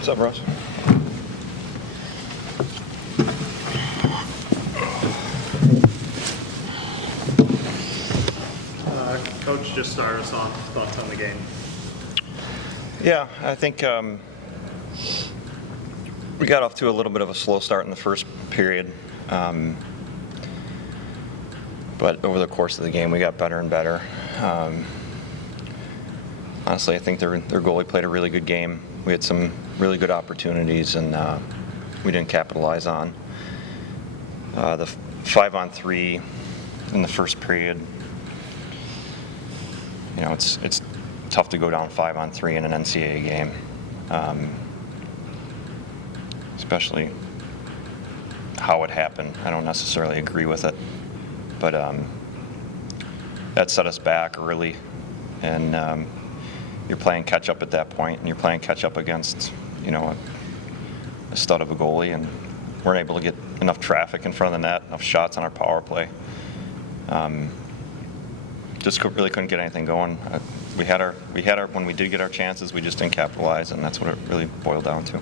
What's up, Russ? Coach, just start us off. Thoughts on the game? Yeah, I think we got off to a little bit of a slow start in the first period. But over the course of the game, we got better and better. Honestly, I think their goalie played a really good game. We had some really good opportunities, and we didn't capitalize on. The 5-on-3 in the first period, you know, it's tough to go down 5-on-3 in an NCAA game, especially how it happened. I don't necessarily agree with it, but that set us back early, and you're playing catch up at that point, and you're playing catch up against, you know, a stud of a goalie, and weren't able to get enough traffic in front of the net, enough shots on our power play. Just really couldn't get anything going. We had our when we did get our chances, we just didn't capitalize, and that's what it really boiled down to.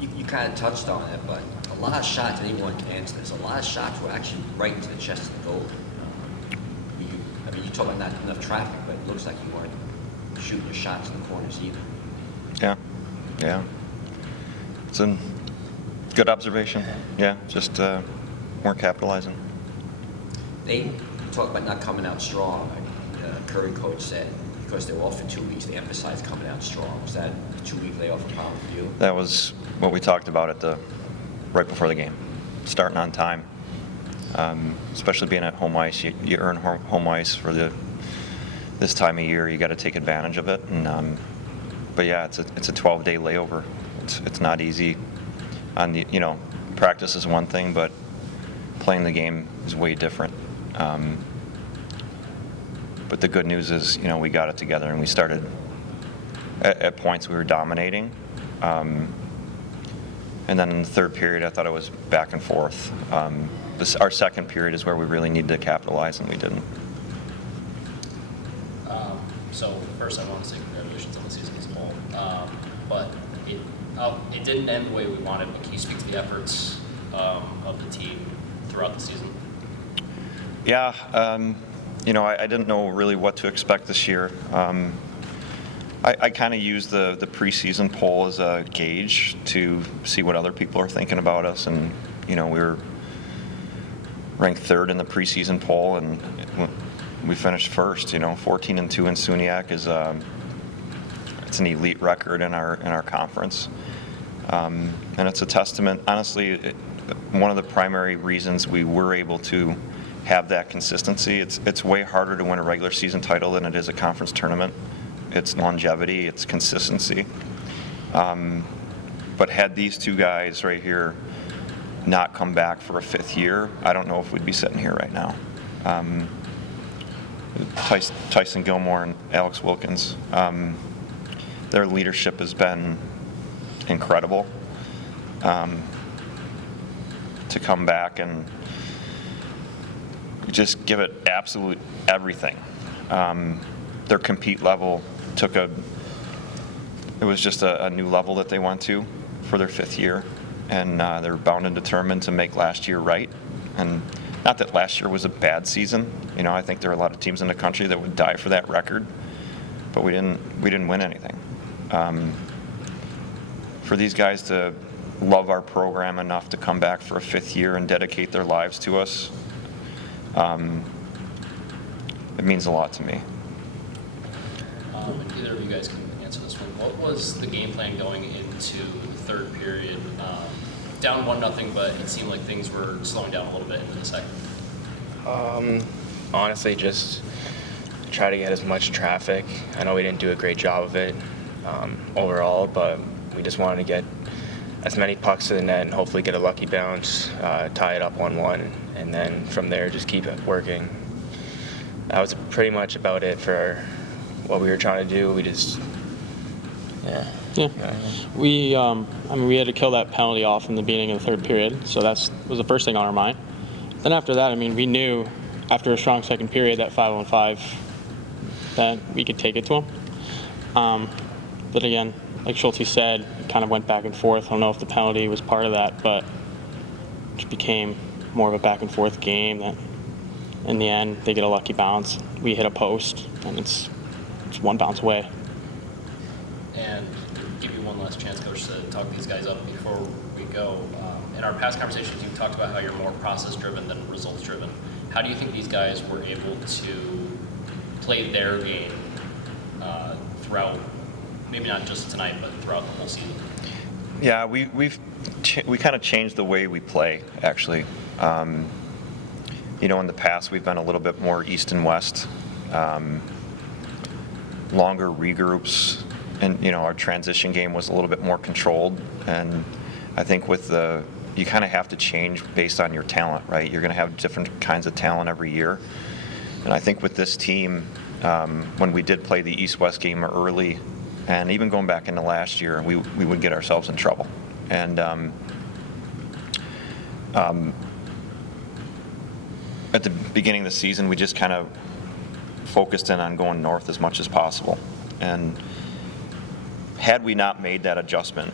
You kind of touched on it, but a lot of shots, anyone can answer this, a lot of shots were actually right into the chest of the goal. I mean, you talk about not enough traffic, but it looks like you weren't shooting your shots in the corners either. Yeah. It's a good observation. Yeah, just weren't capitalizing. You talk about not coming out strong. Curry coach said because they were off for 2 weeks, they emphasized coming out strong. Was that a 2-week layoff a problem for you? That was what we talked about right before the game, starting on time. Especially being at home ice, you earn home ice for this time of year. You got to take advantage of it. And but yeah, it's a 12-day layover. It's not easy. Practice is one thing, but playing the game is way different. But the good news is, we got it together, and we started. At points, we were dominating. And then in the third period, I thought it was back and forth. Our second period is where we really needed to capitalize, and we didn't. So first, I want to say congratulations on the season as a whole. But it didn't end the way we wanted. But can you speak to the efforts of the team throughout the season? Yeah, I didn't know really what to expect this year. I kind of used the preseason poll as a gauge to see what other people are thinking about us, and we were ranked third in the preseason poll, and we finished first. 14-2 in SUNYAC is it's an elite record in our conference, and it's a testament. Honestly, one of the primary reasons we were able to have that consistency. It's way harder to win a regular season title than it is a conference tournament. It's longevity, it's consistency. But had these two guys right here not come back for a fifth year, I don't know if we'd be sitting here right now. Tyson GIlmour and Alex Wilkins, their leadership has been incredible. To come back and just give it absolute everything. Their compete level it was just a new level that they went to for their fifth year, and they're bound and determined to make last year right. And not that last year was a bad season. I think there are a lot of teams in the country that would die for that record, but we didn't win anything. For these guys to love our program enough to come back for a fifth year and dedicate their lives to us, it means a lot to me. And either of you guys can answer this one. What was the game plan going into the third period? Down 1-0, but it seemed like things were slowing down a little bit into the second. Honestly, just try to get as much traffic. I know we didn't do a great job of it overall, but we just wanted to get as many pucks to the net and hopefully get a lucky bounce, tie it up 1-1, and then from there just keep it working. That was pretty much about it for what we were trying to do. We just, We had to kill that penalty off in the beginning of the third period, so that was the first thing on our mind. Then after that, we knew after a strong second period, that 5-on-5, that we could take it to them. But again, like Schultz said, it kind of went back and forth. I don't know if the penalty was part of that, but it became more of a back and forth game that in the end they get a lucky bounce. We hit a post and it's one bounce away. And give you one last chance, Coach, to talk these guys up before we go. In our past conversations, you've talked about how you're more process-driven than results-driven. How do you think these guys were able to play their game throughout, maybe not just tonight, but throughout the whole season? Yeah, we kind of changed the way we play, actually. You know, in the past, we've been a little bit more east and west, longer regroups, and, you know, our transition game was a little bit more controlled. And I think with you kind of have to change based on your talent, right? You're going to have different kinds of talent every year. And I think with this team, when we did play the East-West game early, and even going back into last year, we would get ourselves in trouble. And at the beginning of the season, we just kind of focused in on going north as much as possible. And had we not made that adjustment,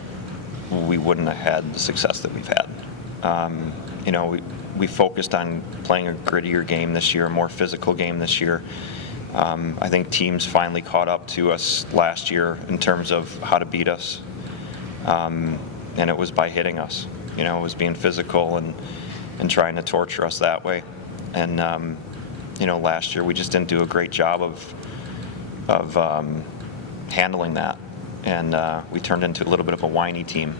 we wouldn't have had the success that we've had. You know, we focused on playing a grittier game this year, a more physical game this year. I think teams finally caught up to us last year in terms of how to beat us. And it was by hitting us. You know, it was being physical and trying to torture us that way. And, you know, last year we just didn't do a great job of handling that. And we turned into a little bit of a whiny team.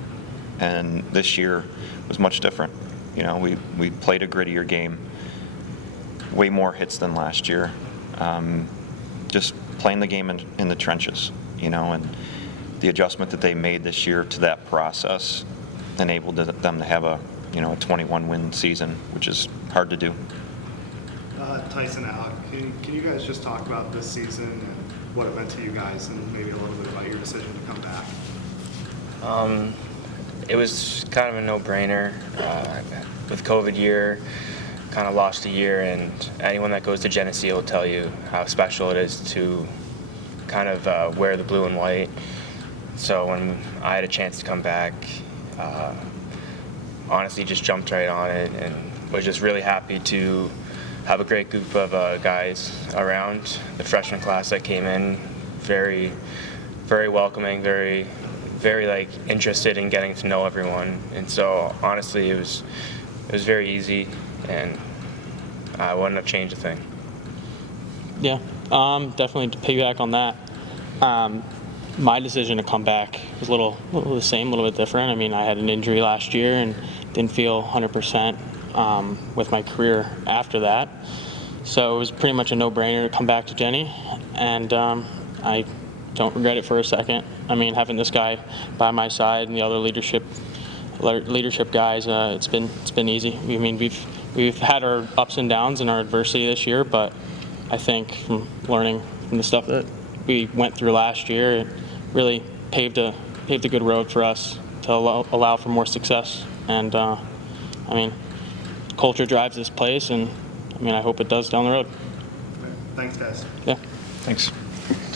And this year was much different. You know, we played a grittier game, way more hits than last year. Just playing the game in the trenches, you know, and the adjustment that they made this year to that process enabled them to have a 21-win season, which is hard to do. Tyson, Alec, can you guys just talk about this season and what it meant to you guys, and maybe a little bit about your decision to come back? It was kind of a no-brainer. With COVID year, kind of lost a year, and anyone that goes to Geneseo will tell you how special it is to kind of wear the blue and white. So when I had a chance to come back, honestly just jumped right on it and was just really happy to have a great group of guys around. The freshman class that came in, very, very welcoming, very like interested in getting to know everyone. And so honestly, it was very easy, and I wouldn't have changed a thing. Yeah, definitely to piggyback on that. My decision to come back was a little the same, a little bit different. I mean, I had an injury last year and didn't feel 100% with my career after that. So it was pretty much a no-brainer to come back to Jenny, and I don't regret it for a second. I mean, having this guy by my side and the other leadership guys, it's been easy. I mean, we've had our ups and downs and our adversity this year, but I think from learning from the stuff that we went through last year, it really paved a good road for us to allow for more success. And I mean, culture drives this place, and I mean, I hope it does down the road. Thanks, guys. Yeah. Thanks.